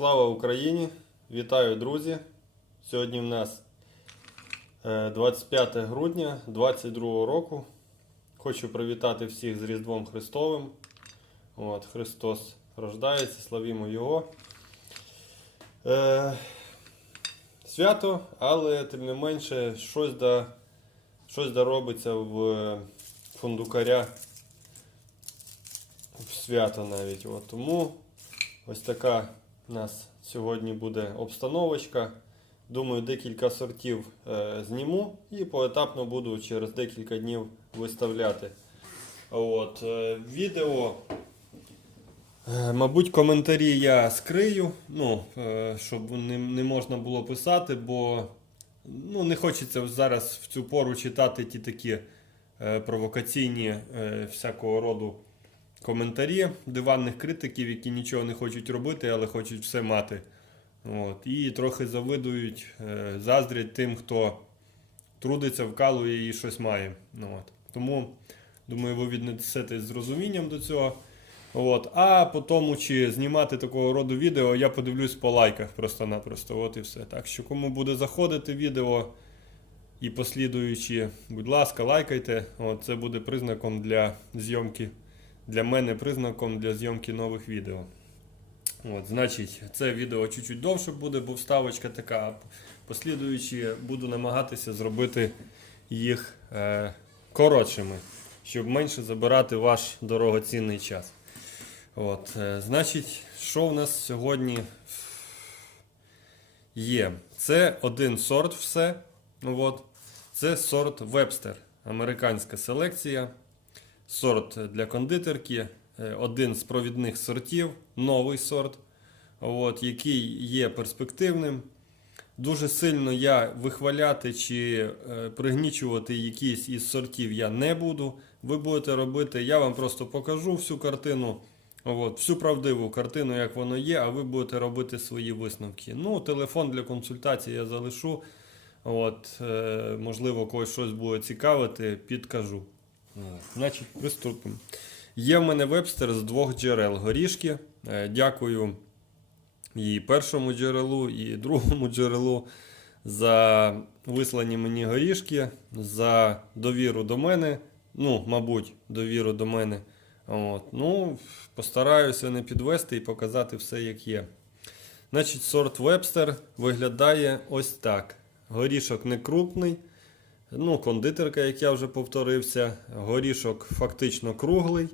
Слава Україні! Вітаю, друзі! Сьогодні в нас е, 25 грудня 2022 року. Хочу привітати всіх з Різдвом Христовим. От, Христос рождається, славімо Його. Е, свято, але тим не менше щось да, щось да робиться в фундукаря в свято навіть. От, тому ось така у нас сьогодні буде обстановочка. Думаю, декілька сортів е, зніму і поетапно буду через декілька днів виставляти. От, е, відео. Е, Мабуть, коментарі я скрию, ну, щоб не, можна було писати, бо ну, не хочеться зараз в цю пору читати ті такі провокаційні всякого роду коментарі диванних критиків, які нічого не хочуть робити, але хочуть все мати. От. І трохи завидують, е, заздрять тим, хто трудиться, вкалує і щось має. От. Тому, думаю, ви віднесетесь з розумінням до цього. От. А по тому, чи знімати такого роду відео, я подивлюсь по лайках просто-напросто. От і все. Так що, кому буде заходити відео і послідуючи, будь ласка, лайкайте. От, це буде признаком для зйомки, для мене признаком для зйомки нових відео. От, значить, це відео чуть-чуть довше буде, бо вставочка така. Послідуючи, буду намагатися зробити їх е, коротшими, щоб менше забирати ваш дорогоцінний час. От, е, значить, що в нас сьогодні є? Це один сорт все. От. Це сорт Webster, американська селекція. Сорт для кондитерки, е, один з провідних сортів, новий сорт, от, який є перспективним. Дуже сильно я вихваляти чи е, пригнічувати якісь із сортів я не буду. Ви будете робити, я вам просто покажу всю картину, от, всю правдиву картину, як воно є, а ви будете робити свої висновки. Ну, телефон для консультації я залишу. От, е, можливо, когось щось буде цікавити, підкажу. От, Значить, приступимо. Є в мене вебстер з двох джерел горішки. Е, Дякую і першому джерелу, і другому джерелу за вислані мені горішки, за довіру до мене. Ну, мабуть, довіру до мене. От. Ну, постараюся не підвести і показати все, як є. Значить, сорт Webster виглядає ось так. Горішок не крупний. Ну, кондитерка, як я вже повторився. Горішок фактично круглий.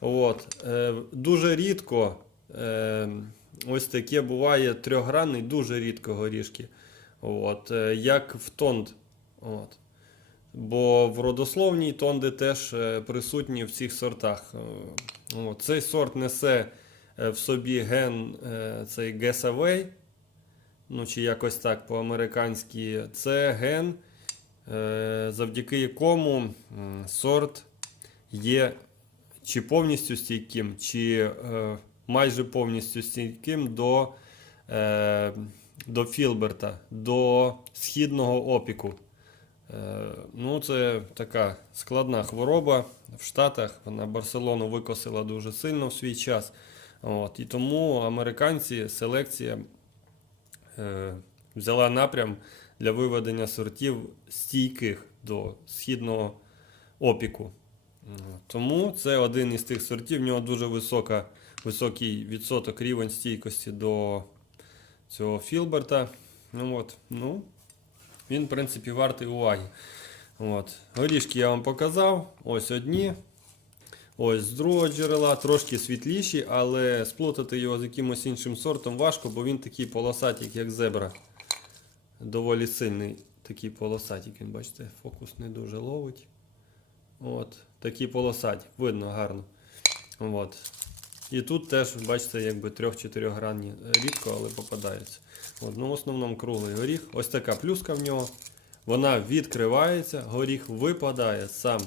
От. Е, дуже рідко е, ось таке буває трьохгранний, дуже рідко горішки. От. Е, як в тонд. От. Бо в родословній тонди теж е, присутні в цих сортах. Е, От. Цей сорт несе е, в собі ген цей Guessaway, ну чи якось так по-американськи. Це ген, завдяки якому сорт є чи повністю стійким, чи е, майже повністю стійким до, е, до Філберта, до східного опіку. Е, Ну, це така складна хвороба в Штатах. Вона Барселону викосила дуже сильно в свій час. От, і тому американці селекція е, взяла напрям для виведення сортів стійких до східного опіку. Тому це один із тих сортів. В нього дуже висока, високий відсоток рівень стійкості до цього Філберта. Ну, от, ну, він, в принципі, вартий уваги. От. Горішки я вам показав. Ось одні. Ось з другого джерела, трошки світліші, але сплутати його з якимось іншим сортом важко, бо він такий полосатик, як зебра. Доволі сильний такий полосатик. Він, бачите, фокус не дуже ловить. От, такі полосаті, видно гарно. От. І тут теж, бачите, якби 3-4 гранні рідко, але попадаються. От, ну, в основному круглий горіх. Ось така плюска в нього. Вона відкривається, горіх випадає сам.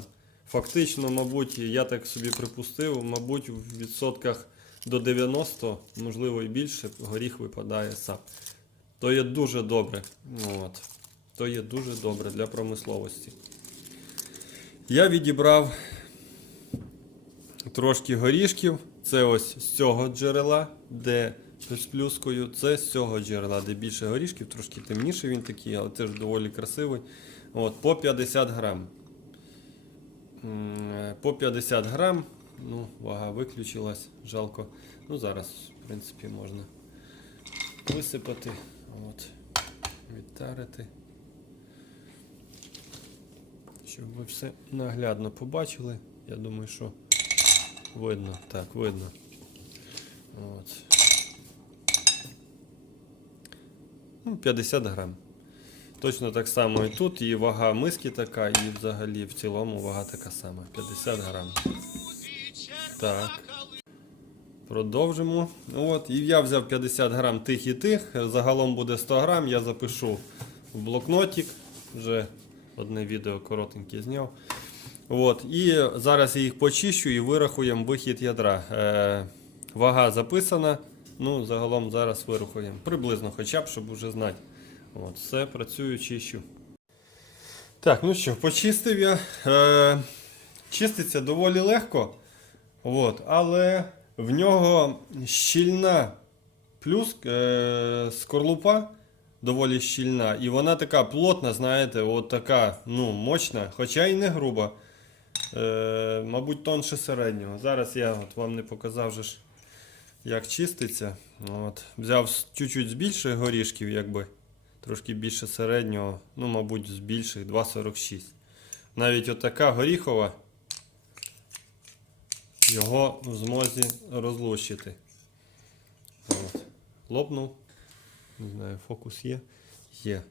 Фактично, мабуть, я так собі припустив, мабуть, в відсотках до 90, можливо і більше, горіх випадає сам. То є дуже добре. От. То є дуже добре для промисловості. Я відібрав трошки горішків. Це ось з цього джерела, де з плюскою. Це з цього джерела, де більше горішків, трошки темніший він такий, але теж доволі красивий. От, по 50 грам. Е, По 50 грам. Ну, вага виключилась, жалко. Ну, зараз, в принципі, можна висипати, от, відтарити. Щоб ви все наглядно побачили. Я думаю, що видно. Так, видно. От. Ну, 50 грам. Точно так само і тут, і вага миски така, і взагалі в цілому вага така сама. 50 грам. Так. Продовжимо. От, і я взяв 50 грам тих і тих. Загалом буде 100 грам. Я запишу в блокнотик. Вже одне відео коротеньке зняв. От, і зараз я їх почищу і вирахуємо вихід ядра. Е, вага записана. Ну, загалом зараз вирахуємо. Приблизно хоча б, щоб вже знати. От, все, працюю, чищу. Так, ну що, почистив я. Е, чиститься доволі легко. От, але в нього щільна плюс е, скорлупа доволі щільна. І вона така плотна, знаєте, от така, ну, мощна, хоча і не груба. Е, мабуть, тонше середнього. Зараз я от вам не показав же ж, як чиститься. От, взяв чуть-чуть з більших горішків, якби. Трошки більше середнього, ну, мабуть, з більших 2,46. Навіть отака горіхова його в змозі розлущити. От. Лопнув. Не знаю, фокус є. Є.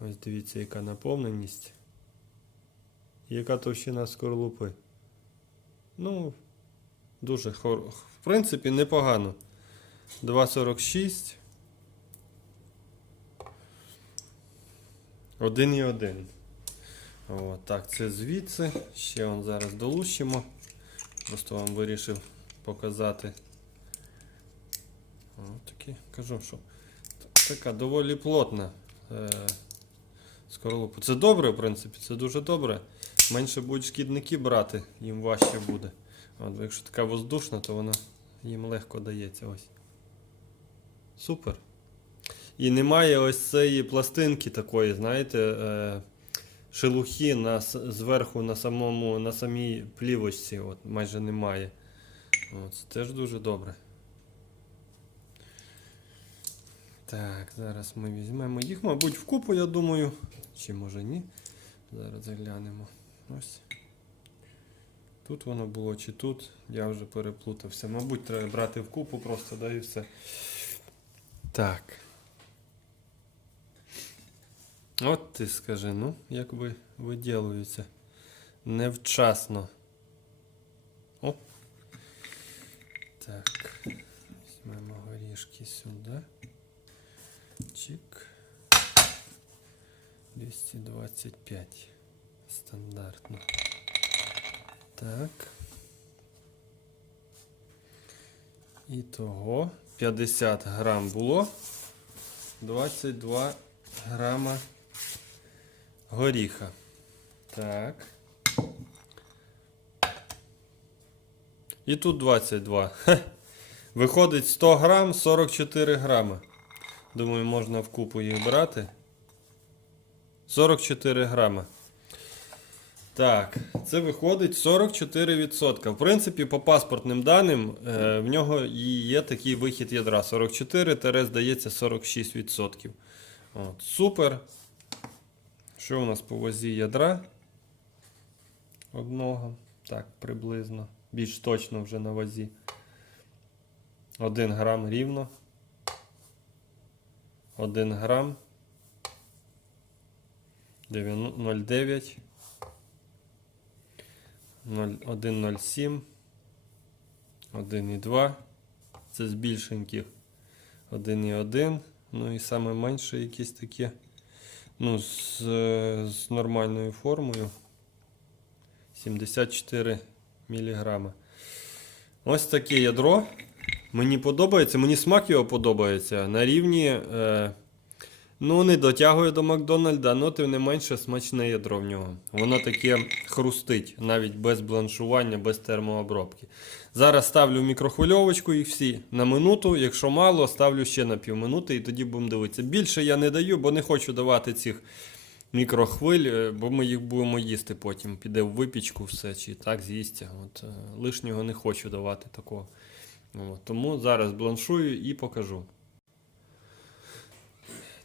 Ось дивіться, яка наповненість. Яка товщина скорлупи. Ну, дуже хор... в принципі, непогано. 2,46. 1,1. О, так, це звідси. Ще он зараз долучимо. Просто вам вирішив показати. О, такі, кажу, що така доволі плотна е, скорлупа. Це добре, в принципі, це дуже добре. Менше будуть шкідники брати, їм важче буде. От, якщо така воздушна, то вона їм легко дається. Ось. Супер. І немає ось цієї пластинки такої, знаєте, е, шелухи на, зверху на, самому, на самій плівочці. От, майже немає. От, це теж дуже добре. Так, зараз ми візьмемо їх, мабуть, вкупу, я думаю. Чи може ні. Зараз глянемо. Ось. Тут воно було чи тут. Я вже переплутався. Мабуть, треба брати вкупу просто, да і все. Так. От ти скажи, ну, як би виділується. Невчасно. О. Так. Візьмемо горішки сюди. Чик. 225. Стандартно. Так. І того 50 грам було. 22 грама горіха. Так. І тут 22. Хе. Виходить 100 грам, 44 грама. Думаю, можна в купу їх брати. 44 грама. Так, це виходить 44%. В принципі, по паспортним даним, е, в нього і є такий вихід ядра. 44 тере, здається, 46%. От, супер. Що у нас по вазі ядра? Одного. Так, приблизно. Більш точно вже на вазі. 1 грам рівно. 1 грам. 0,9. 1,07. 1,2. Це з більшеньких. 1,1. Ну і саме менше якісь такі. Ну, з, з нормальною формою. 74 міліграми. Ось таке ядро. Мені подобається, мені смак його подобається. На рівні е, Ну, не дотягує до Макдональда, але тим не менше смачне ядро в нього. Воно таке хрустить, навіть без бланшування, без термообробки. Зараз ставлю мікрохвильовочку їх всі на минуту. Якщо мало, ставлю ще на півминути і тоді будемо дивитися. Більше я не даю, бо не хочу давати цих мікрохвиль, е, бо ми їх будемо їсти потім. Піде в випічку все, чи так з'їсться. От, е, лишнього не хочу давати такого. От, тому зараз бланшую і покажу.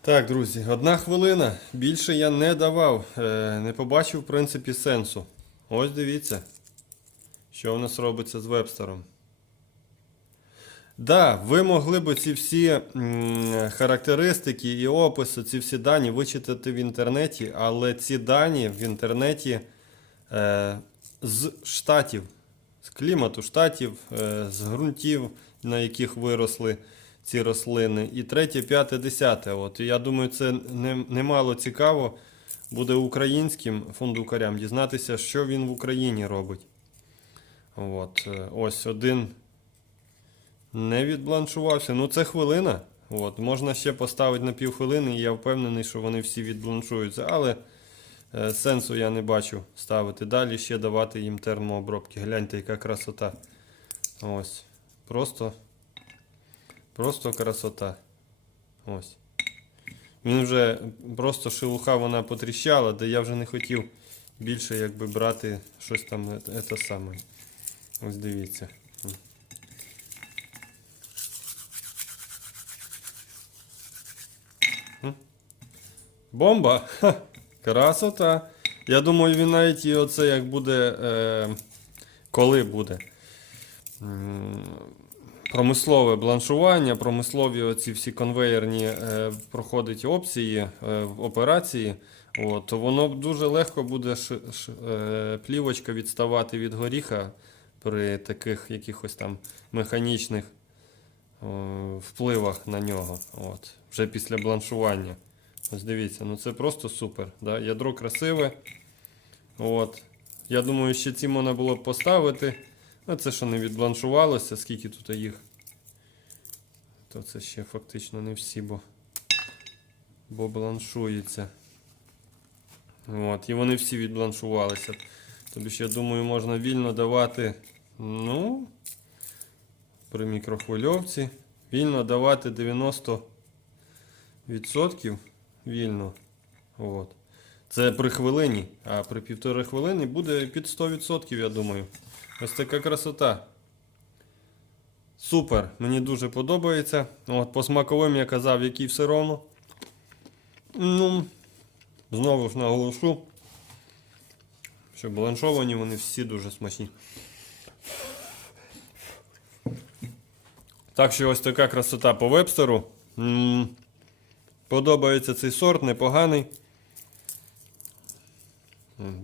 Так, друзі, одна хвилина. Більше я не давав. Е, не побачив, в принципі, сенсу. Ось дивіться, що в нас робиться з вебстером. Да, ви могли б ці всі характеристики і описи, ці всі дані вичитати в інтернеті, але ці дані в інтернеті е, з штатів, з клімату штатів, е, з ґрунтів, на яких виросли ці рослини. І третє, п'яте, десяте. От, я думаю, це не- немало цікаво буде українським фундукарям дізнатися, що він в Україні робить. От, е, ось один не відбланшувався. Ну, це хвилина. От, можна ще поставити на півхвилини, і я впевнений, що вони всі відбланшуються. Але е, сенсу я не бачу ставити. Далі ще давати їм термообробки. Гляньте, яка красота. Ось. Просто. Просто красота. Ось. Він вже просто шелуха вона потріщала, де я вже не хотів більше якби брати щось там е, це саме. Ось дивіться. Бомба! Ха! Красота! Я думаю, він навіть і оце як буде. Е, коли буде. Промислове бланшування, промислові оці всі конвейерні е, проходить опції, е, операції, от, то воно дуже легко буде ш, ш, е, плівочка відставати від горіха при таких якихось там механічних е, впливах на нього. От, вже після бланшування. Ось дивіться, ну це просто супер. Да? Ядро красиве. От. Я думаю, ще ці можна було б поставити. Ну, це що не відбланшувалося, скільки тут їх. То це ще фактично не всі, бо, бо бланшується. От, і вони всі відбланшувалися. Тобі ж, я думаю, можна вільно давати, ну, при мікрохвильовці, вільно давати 90% вільно. От. Це при хвилині, а при півтори хвилини буде під 100%, я думаю. Ось така красота. Супер, мені дуже подобається. От, по смаковим я казав, який все ровно. Ну, знову ж наголошу, що бланшовані вони всі дуже смачні. Так що ось така красота по вебстеру. М, Подобається цей сорт, непоганий.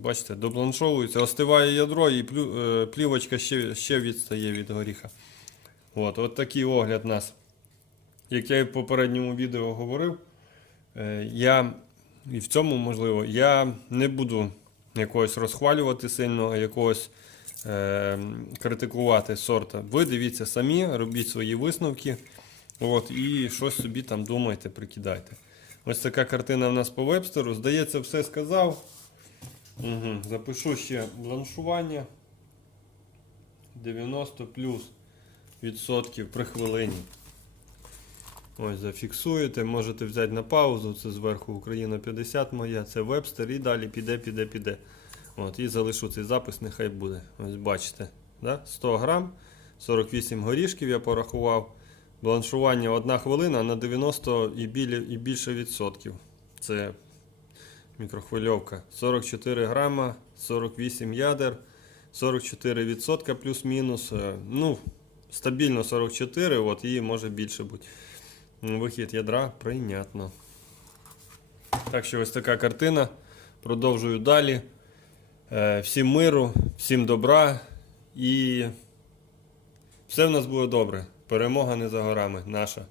Бачите, добланшовується, остиває ядро і е, плівочка ще, ще відстає від горіха. От, от такий огляд у нас. Як я і в попередньому відео говорив, е, я і в цьому можливо, я не буду якогось розхвалювати сильно, а якогось е, критикувати сорта. Ви дивіться самі, робіть свої висновки. От, і щось собі там думайте, прикидайте. Ось така картина в нас по вебстеру. Здається, все сказав. Угу. Запишу ще бланшування. 90 плюс відсотків при хвилині. Ось зафіксуєте, можете взяти на паузу, це зверху Україна 50 моя, це вебстер і далі піде, піде, піде. От, і залишу цей запис, нехай буде. Ось бачите. Да? 100 грам, 48 горішків я порахував. Бланшування 1 хвилина на 90 і, більше відсотків. Це мікрохвильовка. 44 грама, 48 ядер, 44 відсотка плюс-мінус. Е, Ну, стабільно 44, от, і може більше бути. Вихід ядра прийнятно. Так що ось така картина. Продовжую далі. Е, Всім миру, всім добра і все в нас буде добре. Перемога не за горами, наша.